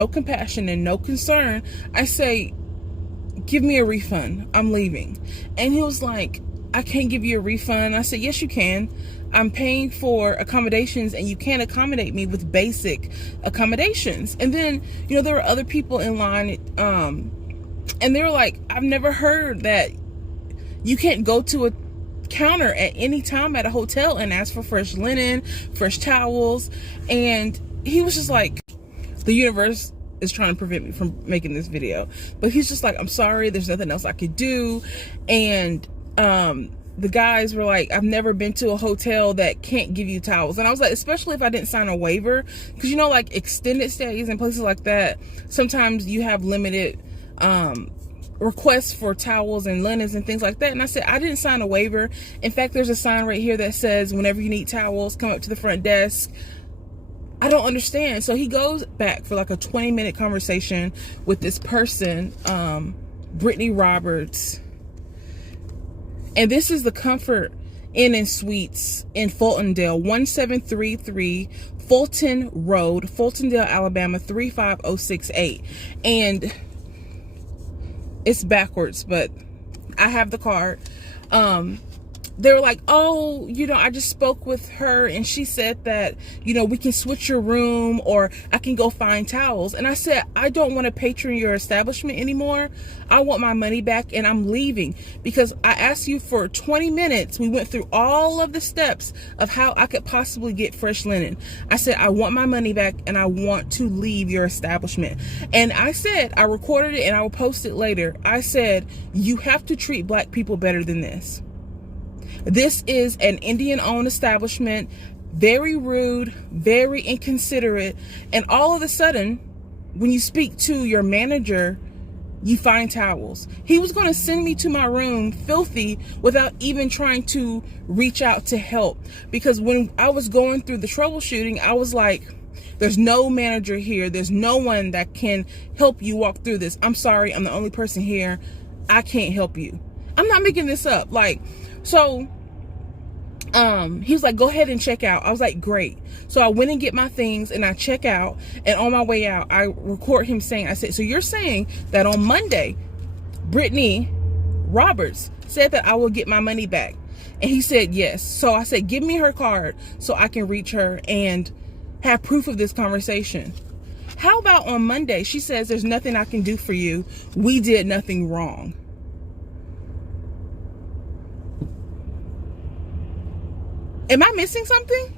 no compassion and no concern, I say, give me a refund. I'm leaving. And he was like, I can't give you a refund. I said, yes, you can. I'm paying for accommodations and you can't accommodate me with basic accommodations. And then, there were other people in line, and they were like, I've never heard that you can't go to a counter at any time at a hotel and ask for fresh linen, fresh towels. And he was just like, the universe is trying to prevent me from making this video, but he's just like, I'm sorry, there's nothing else I could do. And the guys were like, I've never been to a hotel that can't give you towels. And I was like, especially if I didn't sign a waiver, because like extended stays and places like that, sometimes you have limited requests for towels and linens and things like that. And I said, I didn't sign a waiver. In fact, there's a sign right here that says, whenever you need towels, come up to the front desk. I don't understand. So he goes back for like a 20-minute conversation with this person, Brittany Roberts. And this is the Comfort Inn and Suites in Fultondale, 1733 Fulton Road, Fultondale, Alabama, 35068. And it's backwards, but I have the card. They were like, oh, I just spoke with her and she said that, we can switch your room or I can go find towels. And I said, I don't want to patron your establishment anymore. I want my money back and I'm leaving, because I asked you for 20 minutes. We went through all of the steps of how I could possibly get fresh linen. I said, I want my money back and I want to leave your establishment. And I said, I recorded it and I will post it later. I said, you have to treat black people better than this. This is an Indian-owned establishment, very rude, very inconsiderate, and all of a sudden, when you speak to your manager, you find towels. He was going to send me to my room filthy without even trying to reach out to help, because when I was going through the troubleshooting, I was like, there's no manager here. There's no one that can help you walk through this. I'm sorry. I'm the only person here. I can't help you. I'm not making this up. So he was like, go ahead and check out. I was like, great. So I went and get my things and I check out, and on my way out, I record him saying, I said, so you're saying that on Monday, Brittany Roberts said that I will get my money back? And he said, yes. So I said, give me her card so I can reach her and have proof of this conversation. How about on Monday, she says, there's nothing I can do for you. We did nothing wrong. Am I missing something?